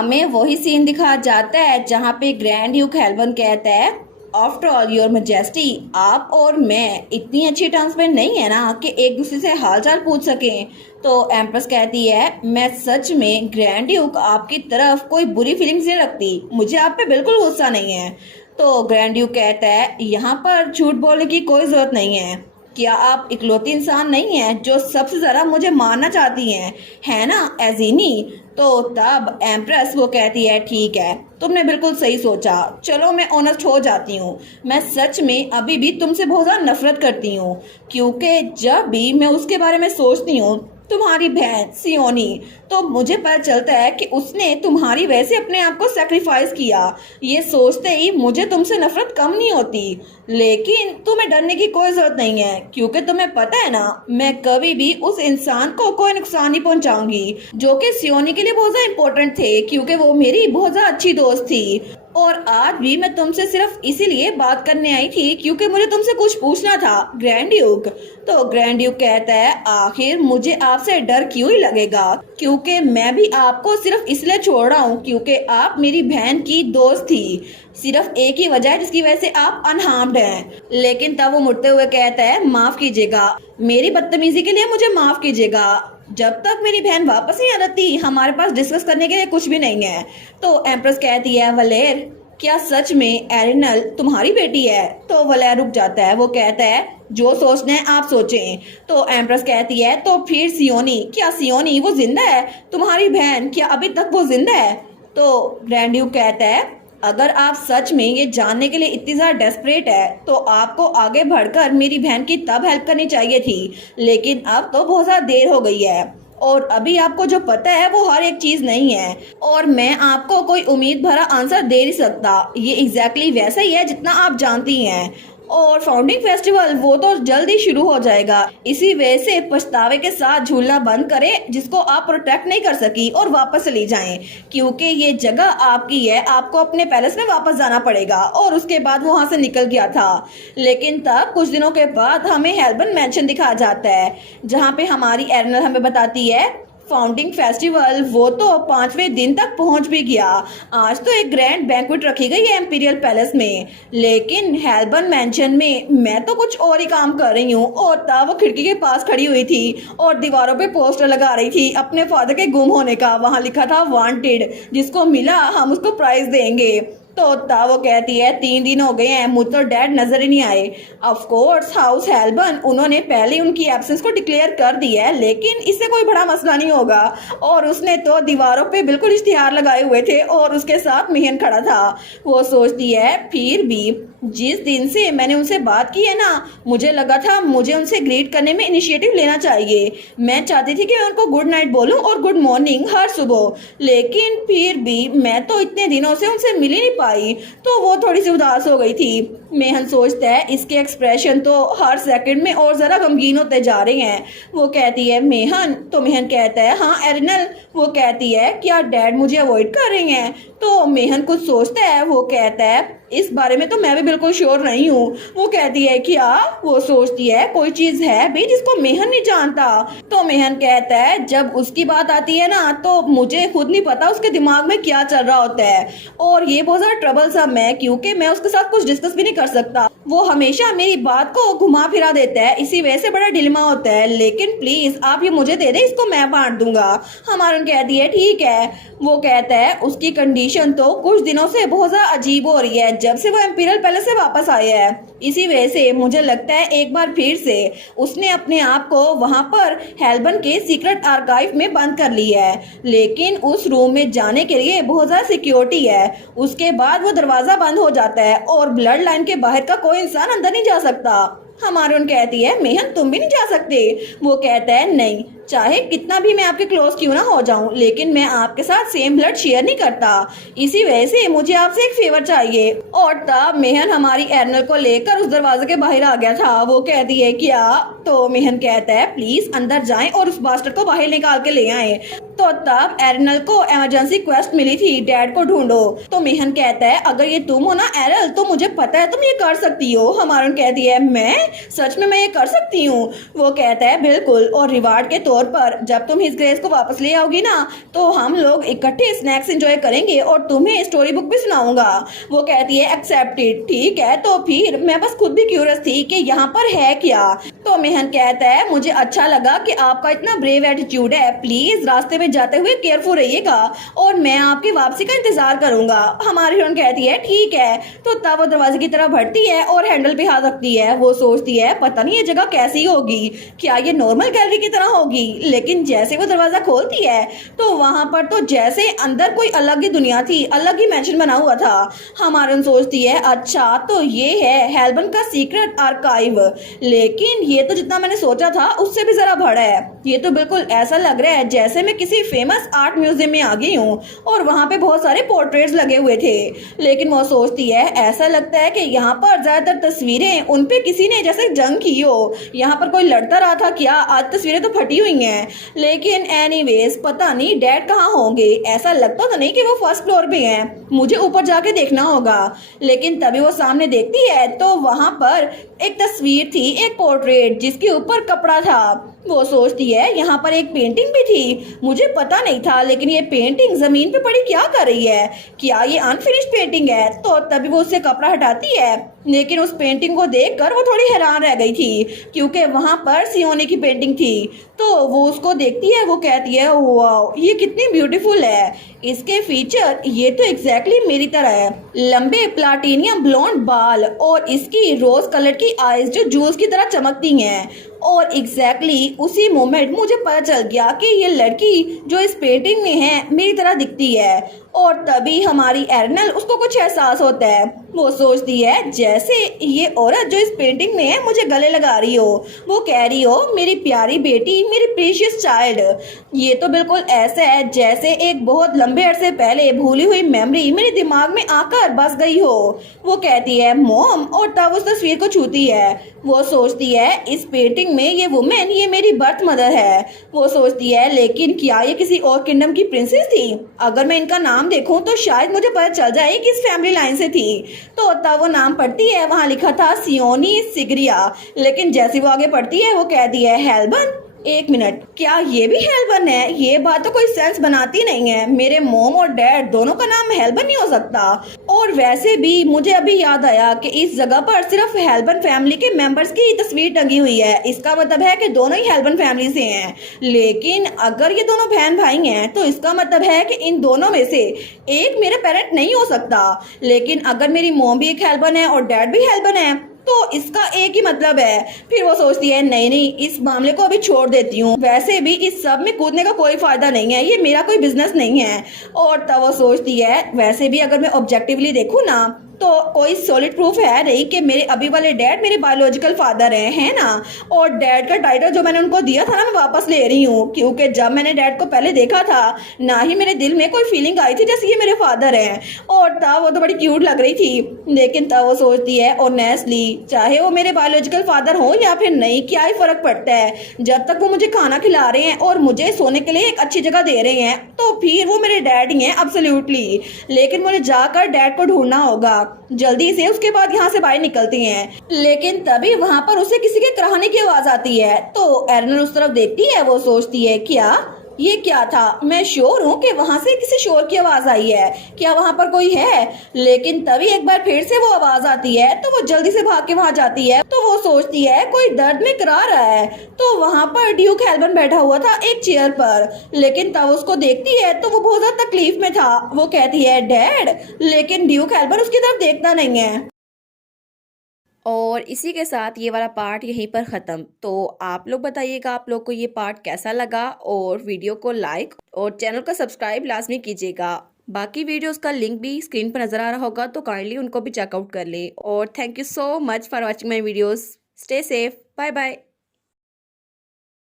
हमें वही सीन दिखाया जाता है जहाँ पे ग्रैंड ड्यूक हेल्वन कहता है, आफ्टर ऑल योर मैजेस्टी, आप और मैं इतनी अच्छी टर्म्स में नहीं है ना कि एक दूसरे से हालचाल पूछ सकें। तो एम्प्रेस कहती है, मैं सच में ग्रैंड ड्यूक आपकी तरफ कोई बुरी फीलिंग्स नहीं रखती, मुझे आप पे बिल्कुल गुस्सा नहीं है। तो ग्रैंड ड्यूक कहता है, यहाँ पर झूठ बोलने की कोई ज़रूरत नहीं है। क्या आप इकलौती इंसान नहीं हैं जो सबसे ज़्यादा मुझे मारना चाहती हैं, है ना एजीनी? तो तब एम्प्रेस वो कहती है, ठीक है, तुमने बिल्कुल सही सोचा, चलो मैं ऑनेस्ट हो जाती हूँ। मैं सच में अभी भी तुमसे बहुत ज़्यादा नफरत करती हूँ, क्योंकि जब भी मैं उसके बारे में सोचती हूँ, तुम्हारी बहन सियोनी, तो मुझे पता चलता है कि उसने तुम्हारी वजह से अपने आप को सेक्रीफाइस किया। ये सोचते ही मुझे तुमसे नफरत कम नहीं होती। लेकिन तुम्हें डरने की कोई ज़रूरत नहीं है, क्योंकि तुम्हें पता है ना, मैं कभी भी उस इंसान को कोई नुकसान नहीं पहुंचाऊंगी जो कि सियोनी के लिए बहुत ज़्यादा इंपॉर्टेंट थे, क्योंकि वो मेरी बहुत ज़्यादा अच्छी दोस्त थी। और आज भी मैं तुमसे सिर्फ इसीलिए बात करने आई थी क्योंकि मुझे तुमसे कुछ पूछना था ग्रैंड ड्यूक। तो ग्रैंड ड्यूक कहता है, आखिर मुझे आपसे डर क्यों ही लगेगा, क्योंकि मैं भी आपको सिर्फ इसलिए छोड़ रहा हूँ क्योंकि आप मेरी बहन की दोस्त थी। सिर्फ एक ही वजह है जिसकी वजह से आप अनहार्म्ड हैं। लेकिन तब वो मुड़ते हुए कहता है, माफ कीजिएगा, मेरी बदतमीजी के लिए मुझे माफ कीजिएगा। जब तक मेरी बहन वापस नहीं आ जाती हमारे पास डिस्कस करने के लिए कुछ भी नहीं है। तो एम्प्रेस कहती है, वलेर, क्या सच में एरिनल तुम्हारी बेटी है? तो वलेर रुक जाता है, वो कहता है, जो सोचना है आप सोचें। तो एम्प्रेस कहती है, तो फिर सियोनी, क्या सियोनी वो जिंदा है? तुम्हारी बहन, क्या अभी तक वो जिंदा है? तो ग्रैंड ड्यूक कहता है, अगर आप सच में ये जानने के लिए इतनी ज़्यादा डेस्परेट है तो आपको आगे बढ़कर मेरी बहन की तब हेल्प करनी चाहिए थी, लेकिन अब तो बहुत ज़्यादा देर हो गई है और अभी आपको जो पता है वो हर एक चीज़ नहीं है और मैं आपको कोई उम्मीद भरा आंसर दे नहीं सकता। ये एग्जैक्टली वैसा ही है जितना आप जानती हैं। और फाउंडिंग फेस्टिवल वो तो जल्द ही शुरू हो जाएगा, इसी वजह से पछतावे के साथ झूलना बंद करें जिसको आप प्रोटेक्ट नहीं कर सकी और वापस चली जाएं, क्योंकि ये जगह आपकी है, आपको अपने पैलेस में वापस जाना पड़ेगा। और उसके बाद वहां से निकल गया था। लेकिन तब कुछ दिनों के बाद हमें हेल्बन मैंशन दिखाया जाता है जहाँ पे हमारी एरिनल हमें बताती है, फाउंडिंग फेस्टिवल वो तो 5वें दिन तक पहुंच भी गया। आज तो एक ग्रैंड बैंक्वेट रखी गई है इंपीरियल पैलेस में, लेकिन हेल्बन मैंशन में मैं तो कुछ और ही काम कर रही हूँ। और तब वो खिड़की के पास खड़ी हुई थी और दीवारों पे पोस्टर लगा रही थी अपने फादर के गुम होने का। वहाँ लिखा था वांटेड, जिसको मिला हम उसको प्राइज देंगे। तो तब वो कहती है, 3 दिन हो गए हैं, मुझ तो डैड नजर ही नहीं आए। ऑफ कोर्स हाउस हेल्बन उन्होंने पहले उनकी एब्सेंस को डिक्लेयर कर दिया है, लेकिन इससे कोई बड़ा मसला नहीं होगा। और उसने तो दीवारों पे बिल्कुल इश्तिहार लगाए हुए थे और उसके साथ मेहन खड़ा था। वो सोचती है, फिर भी जिस दिन से मैंने उनसे बात की है ना, मुझे लगा था मुझे उनसे ग्रीट करने में इनिशिएटिव लेना चाहिए। मैं चाहती थी कि मैं उनको गुड नाइट बोलूं और गुड मॉर्निंग हर सुबह, लेकिन फिर भी मैं तो इतने दिनों से उनसे मिल ही नहीं पाई। तो वो थोड़ी सी उदास हो गई थी। मेहन सोचता है, इसके एक्सप्रेशन तो हर सेकंड में और ज़रा गमगीन होते जा रहे हैं। वो कहती है, मेहन? तो मेहन कहता है, हाँ एरिनल। वो कहती है, क्या डैड मुझे अवॉइड कर रही हैं? तो मेहन कुछ सोचता है, वो कहता है, इस बारे में तो मैं भी बिल्कुल श्योर नहीं हूँ। वो कहती है, क्या? वो सोचती है, कोई चीज़ है भी जिसको मेहन नहीं जानता? तो मेहन कहता है, जब उसकी बात आती है ना तो मुझे खुद नहीं पता उसके दिमाग में क्या चल रहा होता है और ये बहुत ज़्यादा ट्रबलसम है क्योंकि मैं उसके साथ कुछ डिस्कस भी नहीं कर सकता। वो हमेशा मेरी बात को घुमा फिरा देता है, इसी वजह से बड़ा डिलेमा होता है। लेकिन प्लीज आप ये मुझे दे दे, इसको मैं बांट दूंगा। हमारन कहती है, ठीक है। वो कहता है, उसकी कंडीशन तो कुछ दिनों से बहुत ज्यादा अजीब हो रही है जब से वो इंपीरियल पैलेस से वापस आया है। इसी वजह से मुझे लगता है एक बार फिर से उसने अपने आप को वहां पर हेल्बन के सीक्रेट आर्काइव में बंद कर लिया है, लेकिन उस रूम में जाने के लिए बहुत ज्यादा सिक्योरिटी है। उसके बाद वो दरवाजा बंद हो जाता है और ब्लड लाइन के बाहर का कोई इंसान अंदर नहीं जा सकता। हमारून कहती है, मेहन तुम भी नहीं जा सकते? वो कहता है, नहीं, चाहे कितना भी मैं आपके क्लोज क्यों ना हो जाऊं, लेकिन मैं आपके साथ सेम ब्लड शेयर नहीं करता। इसी वजह से मुझे आपसे एक फेवर चाहिए। और तब मेहन हमारी एरिनल को लेकर उस दरवाजे के बाहर आ गया था। वो कहती है, क्या? तो मेहन कहता है, प्लीज अंदर जाएं और उस बास्टर्ड को बाहर निकाल के ले आए। तो तब एरिनल को इमरजेंसी क्वेस्ट मिली थी, डैड को ढूंढो। तो मेहन कहता है, अगर ये तुम हो ना एरिनल, तो मुझे पता है तुम ये कर सकती हो। हमारून कहती है, मैं सच में मैं ये कर सकती हूँ? वो कहता है, बिल्कुल, और रिवार्ड के तौर फ्लोर पर जब तुम हिज ग्रेस को वापस ले आओगी ना तो हम लोग इकट्ठे स्नैक्स एंजॉय करेंगे और तुम्हें स्टोरी बुक भी सुनाऊंगा। वो कहती है एक्सेप्टेड। ठीक है, तो फिर मैं बस खुद भी क्यूरियस थी कि यहाँ पर है क्या। तो मेहन कहता है मुझे अच्छा लगा कि आपका इतना ब्रेव एटीट्यूड है, प्लीज रास्ते में जाते हुए केयरफुल रहिएगा और मैं आपकी वापसी का इंतजार करूंगा। हमारी हीरोइन कहती है ठीक है। तो तब वो दरवाजे की तरफ बढ़ती है और हैंडल पे हाथ रखती है। वो सोचती है पता नहीं ये जगह कैसी होगी, क्या ये नॉर्मल गैलरी की तरह होगी। लेकिन जैसे वो दरवाजा खोलती है तो वहां पर तो जैसे अंदर कोई अलग ही दुनिया थी, अलग ही मेंशन बना हुआ था। हमारी सोचती है अच्छा तो ये है हेल्बन का सीक्रेट आर्काइव, लेकिन ये तो जितना मैंने सोचा था उससे भी जरा बड़ा है। ये तो बिल्कुल ऐसा लग रहा है जैसे मैं किसी फेमस आर्ट म्यूजियम में आ गई हूँ और वहाँ पे बहुत सारे पोर्ट्रेट्स लगे हुए थे। लेकिन वो सोचती है ऐसा लगता है कि यहाँ पर ज्यादातर तस्वीरें उन पे किसी ने जैसे जंग की हो, यहाँ पर कोई लड़ता रहा था क्या, आज तस्वीरें तो फटी हुई हैं। लेकिन एनीवेज पता नहीं डैड कहाँ होंगे, ऐसा लगता तो नहीं कि वो फर्स्ट फ्लोर पे हैं, मुझे ऊपर जाके देखना होगा। लेकिन तभी वो सामने देखती है तो वहां पर एक तस्वीर थी, एक पोर्ट्रेट जिसके ऊपर कपड़ा था। वो सोचती है यहाँ पर एक पेंटिंग भी थी, मुझे पता नहीं था, लेकिन ये पेंटिंग जमीन पे पड़ी क्या कर रही है, क्या ये अनफिनिश्ड पेंटिंग है। तो तभी वो उससे कपड़ा हटाती है, लेकिन उस पेंटिंग को देखकर वो थोड़ी हैरान रह गई थी क्योंकि वहां पर सियोनी की पेंटिंग थी। तो वो उसको देखती है, वो कहती है वाओ ये कितनी ब्यूटीफुल है, इसके फीचर ये तो एग्जैक्टली मेरी तरह है, लंबे प्लाटिनियम ब्लॉन्ड बाल और इसकी रोज कलर की आईज जो जूस की तरह चमकती हैं। और एग्जैक्टली उसी मोमेंट मुझे पता चल गया कि ये लड़की जो इस पेंटिंग में है मेरी तरह दिखती है। और तभी हमारी एरनल उसको कुछ एहसास होता है, वो सोचती है जैसे ये औरत जो इस पेंटिंग में है मुझे गले लगा रही हो, वो कह रही हो मेरी प्यारी बेटी, मेरी प्रीशियस चाइल्ड। ये तो बिल्कुल ऐसा है जैसे एक बहुत लंबे अरसे पहले भूली हुई मेमोरी मेरे दिमाग में आकर बस गई हो। वो कहती है मॉम, और तब उस तस्वीर को छूती है। वो सोचती है इस पेंटिंग में ये वुमेन ये मेरी बर्थ मदर है। वो सोचती है लेकिन क्या ये किसी और किंगडम की प्रिंसेस थी, अगर मैं इनका नाम देखूं तो शायद मुझे पता चल जाए कि इस फैमिली लाइन से थी। तो तब वो नाम पढ़ती है, वहां लिखा था सियोनी सिग्रिया। लेकिन जैसे वो आगे पढ़ती है वो कहती है हेल्बन, एक मिनट, क्या ये भी हेल्बन है? ये बात तो कोई सेंस बनाती नहीं है, मेरे मॉम और डैड दोनों का नाम हेल्बन नहीं हो सकता। और वैसे भी मुझे अभी याद आया कि इस जगह पर सिर्फ हेल्बन फैमिली के मेंबर्स की तस्वीर टंगी हुई है, इसका मतलब है कि दोनों ही हेल्बन फैमिली से हैं। लेकिन अगर ये दोनों बहन भाई हैं तो इसका मतलब है कि इन दोनों में से एक मेरे पेरेंट नहीं हो सकता। लेकिन अगर मेरी मॉम भी एक हेल्बन है और डैड भी हेल्बन है तो इसका एक ही मतलब है। फिर वो सोचती है नहीं नहीं, इस मामले को अभी छोड़ देती हूँ, वैसे भी इस सब में कूदने का कोई फायदा नहीं है, ये मेरा कोई बिजनेस नहीं है। और तब वो सोचती है वैसे भी अगर मैं ऑब्जेक्टिवली देखूँ ना तो कोई सॉलिड प्रूफ है नहीं कि मेरे अभी वाले डैड मेरे बायोलॉजिकल फादर हैं ना। और डैड का टाइटल जो मैंने उनको दिया था ना मैं वापस ले रही हूँ, क्योंकि जब मैंने डैड को पहले देखा था ना ही मेरे दिल में कोई फीलिंग आई थी जैसे ये मेरे फादर हैं। और तब वो तो बड़ी क्यूट लग रही थी। लेकिन तब वो सोचती है ऑनेस्टली चाहे वो मेरे बायोलॉजिकल फादर हो या फिर नहीं, क्या ही फर्क पड़ता है, जब तक वो मुझे खाना खिला रहे हैं और मुझे सोने के लिए एक अच्छी जगह दे रहे हैं तो फिर वो मेरे डैड ही हैं एब्सोल्युटली। लेकिन मुझे जाकर डैड को ढूंढना होगा जल्दी से, उसके बाद यहाँ से बाहर निकलती हैं। लेकिन तभी वहां पर उसे किसी के कराहने की आवाज आती है तो एरनल उस तरफ देखती है। वो सोचती है क्या ये क्या था, मैं श्योर हूँ कि वहां से किसी शोर की आवाज आई है, क्या वहां पर कोई है। लेकिन तभी एक बार फिर से वो आवाज आती है तो वो जल्दी से भाग के वहां जाती है। तो वो सोचती है कोई दर्द में करा रहा है। तो वहां पर ड्यूक हेल्बन बैठा हुआ था एक चेयर पर। लेकिन तब उसको देखती है तो वो बहुत ज्यादा तकलीफ में था। वो कहती है डैड, लेकिन ड्यूक हेल्बन उसकी तरफ देखता नहीं है। और इसी के साथ ये वाला पार्ट यहीं पर ख़त्म। तो आप लोग बताइएगा आप लोग को ये पार्ट कैसा लगा, और वीडियो को लाइक और चैनल को सब्सक्राइब लाजमी कीजिएगा। बाकी वीडियोस का लिंक भी स्क्रीन पर नज़र आ रहा होगा तो काइंडली उनको भी चेकआउट कर लें। और thank you so much for watching my videos. Stay safe, bye bye.